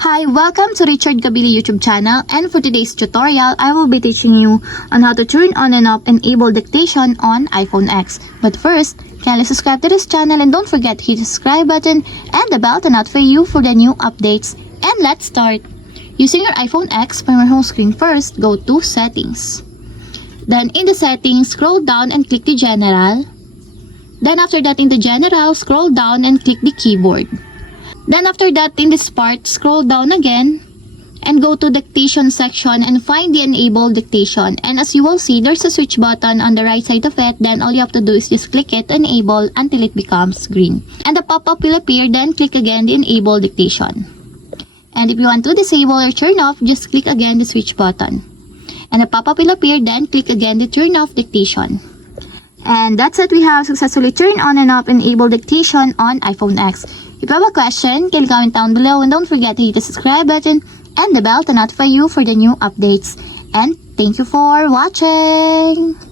Hi, welcome to Richard Kabili YouTube channel, and for today's tutorial, I will be teaching you on how to turn on and off enable dictation on iPhone X. But first, kindly subscribe to this channel and don't forget to hit the subscribe button and the bell to notify you for the new updates. And let's start. Using your iPhone X from your home screen first, go to Settings. Then in the Settings, scroll down and click the General. Then after that in the General, scroll down and click the Keyboard. Then after that in this part, scroll down again and go to Dictation section and find the Enable Dictation. And as you will see, there's a switch button on the right side of it. Then all you have to do is just click it, enable until it becomes green. And the pop-up will appear, then click again the Enable Dictation. And if you want to disable or turn off, just click again the switch button. And the pop-up will appear, then click again the turn off dictation. And that's it, we have successfully turned on and off enable dictation on iPhone X. If you have a question, can comment down below and don't forget to hit the subscribe button and the bell to notify you for the new updates. And thank you for watching!